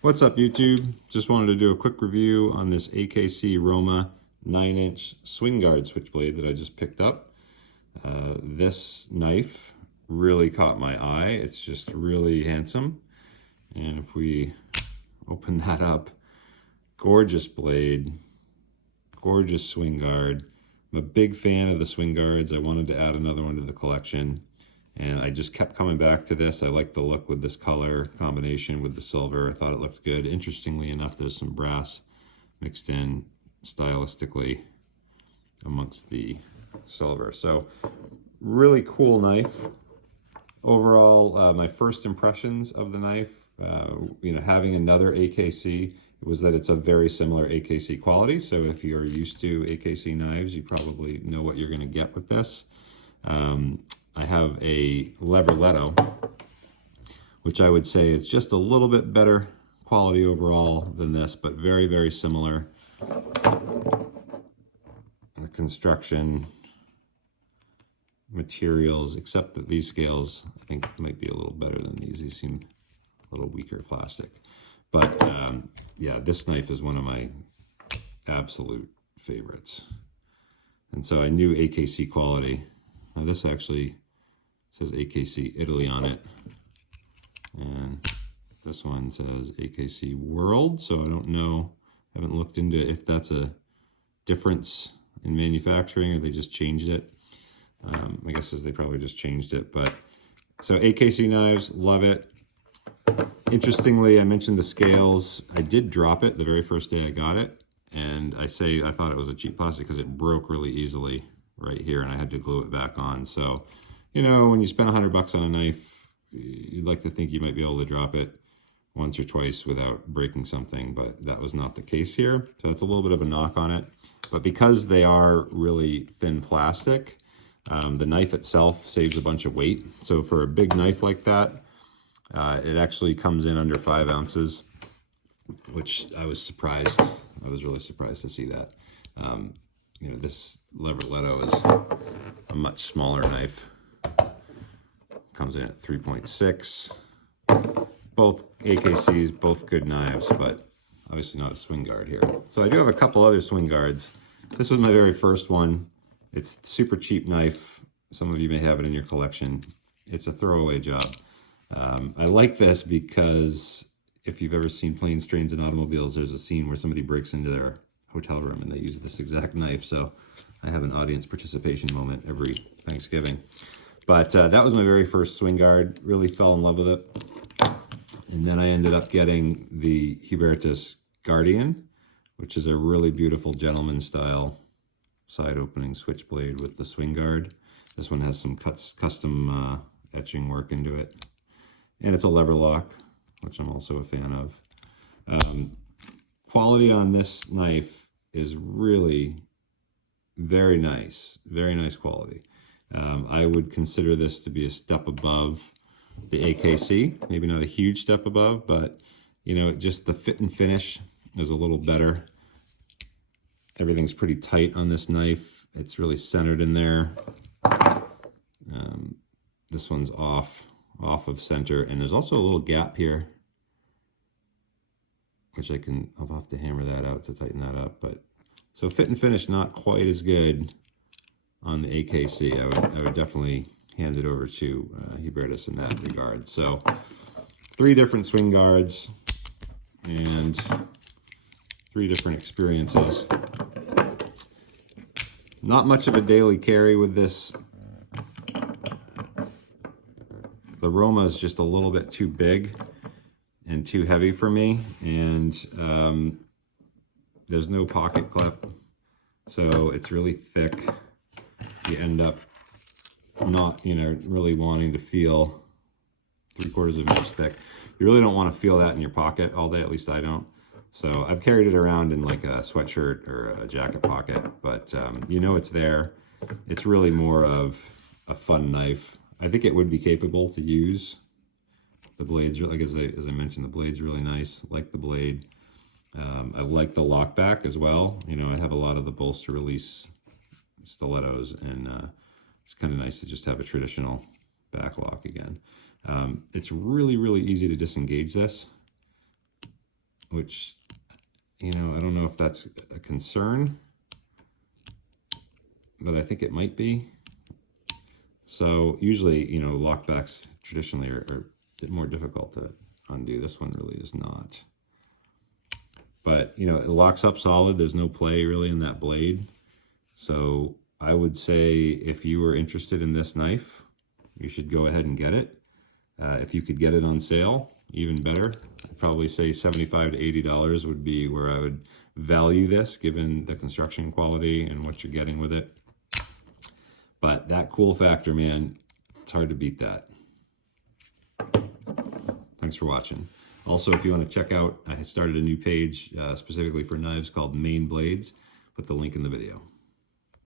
What's up, YouTube? Just wanted to do a quick review on this AKC Roma 9-inch swing guard switchblade that I just picked up. This knife really caught my eye. It's just really handsome. And if we open that up, gorgeous blade, gorgeous swing guard. I'm a big fan of the swing guards. I wanted to add another one to the collection. And I just kept coming back to this. I like the look with this color combination with the silver. I thought it looked good. Interestingly enough, there's some brass mixed in stylistically amongst the silver. So really cool knife. Overall, my first impressions of the knife, having another AKC, was that it's a very similar AKC quality. So if you're used to AKC knives, you probably know what you're going to get with this. I have a Leverletto, which I would say is just a little bit better quality overall than this, but very, very similar. The construction, materials, except that these scales, I think, might be a little better than these. These seem a little weaker plastic. But yeah, this knife is one of my absolute favorites. And so I knew AKC quality. Now this actually says AKC Italy on it, and this one says AKC World, so I don't know, haven't looked into if that's a difference in manufacturing or they just changed it. My guess is they probably just changed it. But so AKC knives, love it. Interestingly, I mentioned the scales. I did drop it the very first day I got it, and I thought it was a cheap plastic because it broke really easily right here, and I had to glue it back on. So, when you spend $100 on a knife, you'd like to think you might be able to drop it once or twice without breaking something, but that was not the case here. So that's a little bit of a knock on it. But because they are really thin plastic, the knife itself saves a bunch of weight. So for a big knife like that, it actually comes in under 5 ounces, which I was surprised. I was really surprised to see that. This Leverletto is a much smaller knife. Comes in at 3.6. Both AKCs, both good knives, but obviously not a swing guard here. So I do have a couple other swing guards. This was my very first one. It's super cheap knife. Some of you may have it in your collection. It's a throwaway job. I like this because if you've ever seen Planes, Trains, and Automobiles, there's a scene where somebody breaks into their hotel room and they use this exact knife. So I have an audience participation moment every Thanksgiving. But that was my very first swing guard. Really fell in love with it. And then I ended up getting the Hubertus Guardian, which is a really beautiful gentleman style side opening switchblade with the swing guard. This one has some custom etching work into it. And it's a lever lock, which I'm also a fan of. Quality on this knife is really very nice quality. I would consider this to be a step above the AKC, maybe not a huge step above, but just the fit and finish is a little better. Everything's pretty tight on this knife. It's really centered in there. This one's off of center, and there's also a little gap here, which I'll have to hammer that out to tighten that up. But so fit and finish not quite as good on the AKC. I would definitely hand it over to Hubertus in that regard. So 3 different swing guards and 3 different experiences. Not much of a daily carry with this. The Roma is just a little bit too big and too heavy for me, and there's no pocket clip, so it's really thick. You end up not, really wanting to feel 3/4 of an inch thick. You really don't want to feel that in your pocket all day, at least I don't. So I've carried it around in like a sweatshirt or a jacket pocket, but it's there. It's really more of a fun knife. I think it would be capable to use. The blades, like as I mentioned, the blade's really nice. Like the blade. I like the lockback as well. I have a lot of the bolster release stilettos, and it's kind of nice to just have a traditional back lock again. It's really, really easy to disengage this. which, you know, I don't know if that's a concern, but I think it might be. So usually, you know, lockbacks traditionally are more difficult to undo. This one really is not. But, you know, it locks up solid. There's no play really in that blade. So I would say if you were interested in this knife, you should go ahead and get it. If you could get it on sale, even better. I'd probably say $75 to $80 would be where I would value this, given the construction quality and what you're getting with it. But that cool factor, man, it's hard to beat that. Thanks for watching. Also, if you want to check out, I started a new page specifically for knives called Main Blades. Put the link in the video.